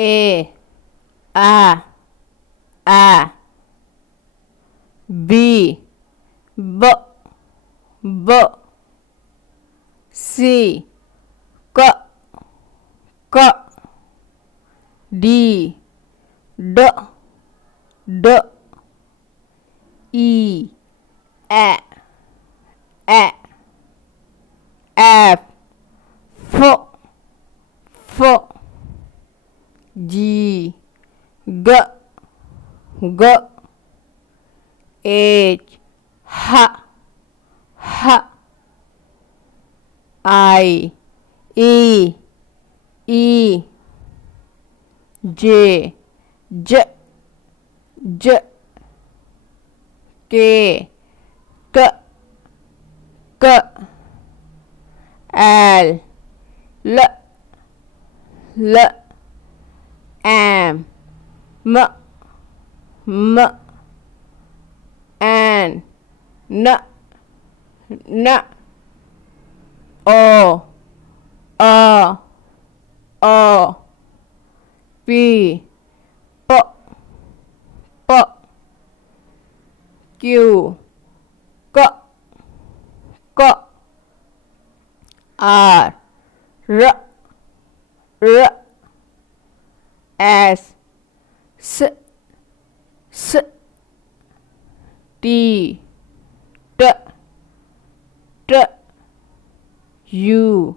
A A B B B C K K D D D E A F F F G G G H H H I E J J J K K K L L L M M N N O P P Q Q Q R S T U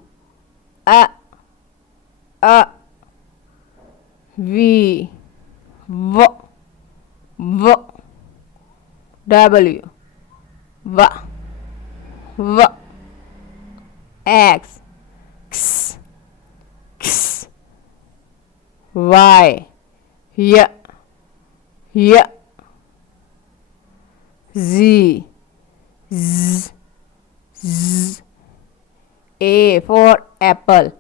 V W X Y Z A for apple.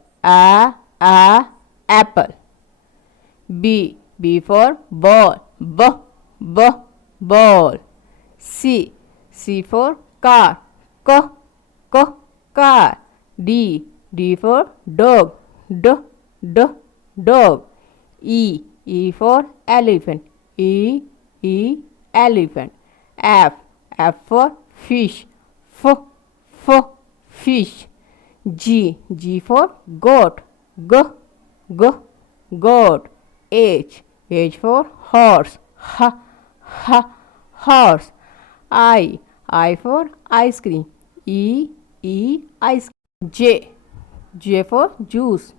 Apple. B for ball. Ball. C for car. Car. D for dog. Dog. E for elephant. Elephant. F for fish. Fish. G for goat. Goat. H for horse. Horse. I for ice cream. Ice cream. J for juice.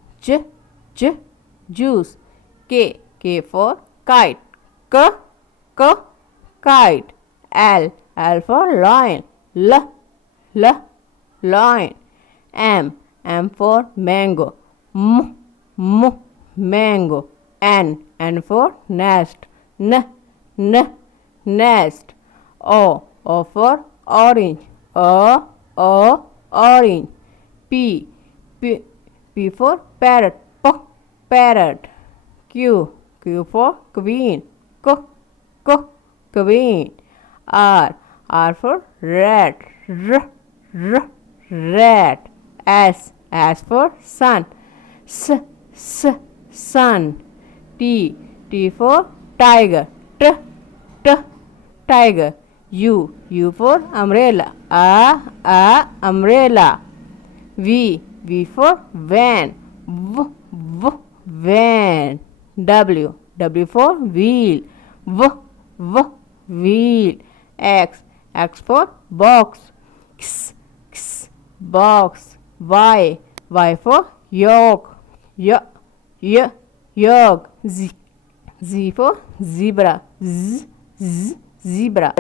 Juice. K for kite. Kite. L for lion. Lion. M for mango. Mango. N for nest. Nest. O for orange. Orange. P for parrot. Parrot. Q for queen. Queen. R for rat. Rat. S for sun. Sun. T for tiger. Tiger. U for umbrella. Umbrella. V for van. Van. W for wheel. Wheel. X for box. Box. Y for yolk. Yolk. Z for zebra. Zebra.